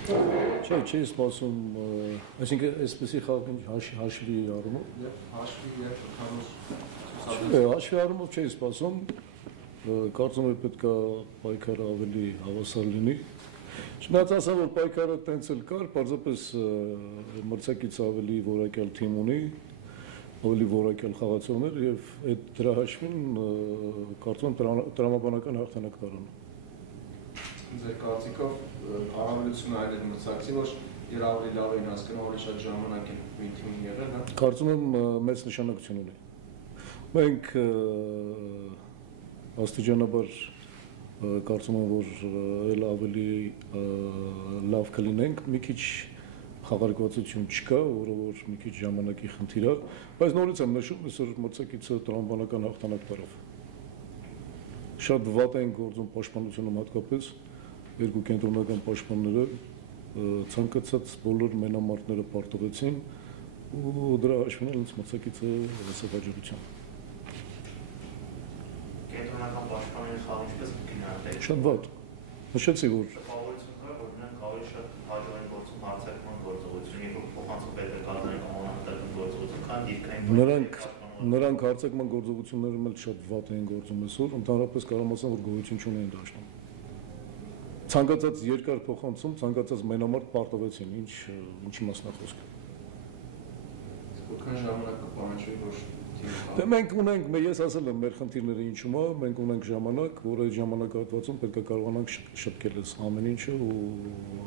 Չէ, չի սպասում, այսինքն այսպեսի խաղ հաշվի առումով։ Հաշվի եւ քանոց Չէ, հաշվի առումով չի սպասում, կարծում եմ պետք է պայքարը ավելի հավասար լինի։ Չնայած ասեմ, որ պայքարը տենց էլ կար, պարզապես մրցակիցը ավելի որակյալ թիմ ունի, ավելի որակյալ խաղացողներ եւ այդ դրա հաշվին կարծում եմ տրամաբանական հաղթանակ տարան։ Ձեր կարծիքով առավելությունը այլ մրցակցի, որ իր ավելի լավ են հասկանում, ավելի շատ ժամանակ են մի թիմին եղել, հա։ Կարծում եմ մեծ նշանակություն ունի։ Մենք աստիճանաբար կարծում եմ, որ էլ ավելի լավ կլինենք, մի քիչ խաղարկվածություն չկա, որը որ մի քիչ ժամանակի խնդիր է, բայց նորից եմ նշում, այսօր մրցակիցը տրամաբանական հաղթանակ տարավ։ Շատ վատ են գործում պաշտպանությունում հատկապես, երկու կենտրոնական պաշտպանները ցանկացած բոլոր մենամարտները պարտվեցին ու դրա հաշվին էլ մրցակիցը հասավ հաջողության։ Կենտրոնական պաշտպանների խաղը ինչպես կգնահատեք։ Շատ վատ։ Նշեցի, որ տպավորություն կա, որ նրանք ավելի շատ հաջող են գործում հարձակման գործողություն եւ փոխանցում պետական կողմնակատար գործողություն, քան դիրքային։ Նրանք հարձակման գործողություններում էլ շատ վատ են գործում այսօր, ընդհանրապես կարող եմ ասել, որ գոյություն չունեն դաշտում։ Ցանկացած երկար փոխանցում, ցանկացած մենամարտ պարտվեցին, ինչի մասն է խոսքը։ Որքան ժամանակ կպահանջվի, որ Դե մենք ունենք, ես ասել եմ, մեր խնդիրները ինչու՞մ է, մենք ունենք ժամանակ, որ այդ ժամանակահատվածում պետք է կարողանանք շտկել այս ամեն ինչը ու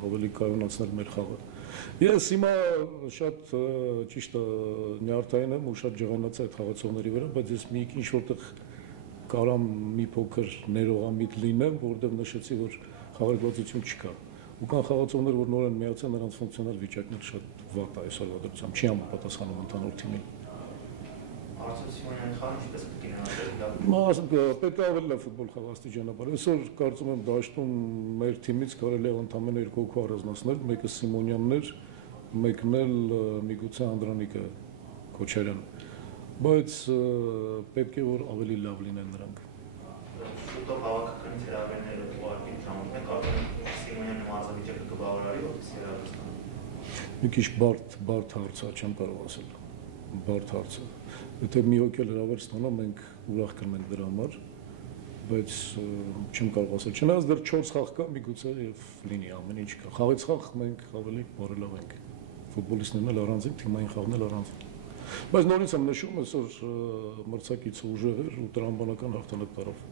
ավելի կայունացնել մեր խաղը։ Ես հիմա շատ ճիշտ է նյարդային եմ ու շատ ջղայնացա այդ խաղացողների վրա, բայց ես մի ինչ որտեղ կարամ մի փոքր ներողամիտ լինեմ, որովհետև նշեցի, որ խաղարկվածություն չկա։ Ու կան խաղացողներ, որ նոր են միացել, նրանց ֆունկցիոնալ վիճակները շատ վատ է այսօրվա դրությամբ, չի համապատասխանում ընդհանուր թիմին։ Սիմոնյանի խաղը ինչպես կգնահատեք։ Պետք է ավելի լավ ֆուտբոլ խաղ աստիճանաբար։ Այսօր կարծում եմ դաշտում մեր թիմից կարելի է ընդամենը երկու հոգու առանձնացնել, մեկը Սիմոնյանն էր, մեկն էլ միգուցե Անդրանիկը Քոչարյան։ Բայց պետք է որ ավելի լավ լինեն նրանք։ Շուտով հավաքականից հրավերները ուղարկի ժամանակ կարծում եմ Սիմոնյանի մարզավիճակը կբավարարի, որպես հեռախոսական։ Մի քիչ բարդ հարց է, չեմ կարող ասել։ Բարդ հարց է։ Եթե մի հոգի հրավեր ստանա, մենք ուրախ կլինենք դրա համար, բայց չեմ կարող ասել։ Չնայած դեռ 4 խաղ կա, միգուցե եւ լինի ամեն ինչ կա։ Խաղից խաղ մենք ավելի բարելավ ենք։ Ֆուտբոլիստներն էլ առանձին, թիմային խաղն էլ առանձին։ Բայց նորից եմ նշում, այսօր մրցակիցը ուժեղ էր ու տրամաբանական հաղթանակ տարավ։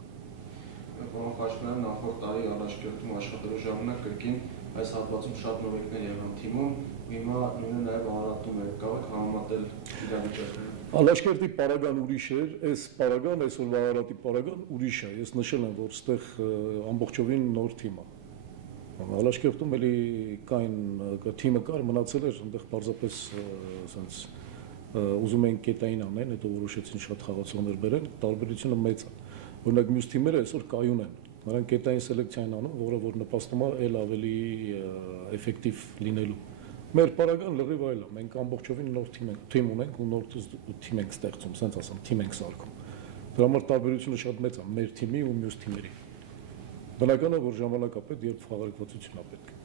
Պարոն Խաչատրյան, նախորդ տարի Ալաշկերտում աշխատելու ժամանակ կրկին այս հատվածում շատ նորեկներ եղան թիմում, հիմա նույնը նաև Արարատում էր, կարող եք համեմատել իրավիճակները։ Ալաշկերտի պարագան ուրիշ էր, այս պարագան, այսօրվա Արարատի պարագան ուրիշ է։ Ես նշել եմ, որ այստեղ ամբողջովին նոր թիմ է։ Ալաշկերտում էլի կային թիմը կար, մնացել էր, այնտեղ պարզապես ասենց ուզում էին կետային անեն, հետո որոշեցին շատ խաղացողներ բերեն, տարբերությունը մեծ է։ Օրինակ մյուս թիմերը այսօր կայուն են, նրանք կետային սելեկցիա են անում, որը որ նպաստում է էլ ավելի էֆեկտիվ լինելու։ Մեր պարագան լրիվ այլ է, մենք ամբողջովին նոր թիմ ունենք ու նոր թիմ ենք ստեղծում, ասենց ասեմ, թիմ ենք սարքում։ Դրա համար տարբերությունը շատ մեծ է մեր թիմի ու մյուս թիմերի։ Բնական է, որ ժամանակապետ երբ խաղարկվածություն է պետք։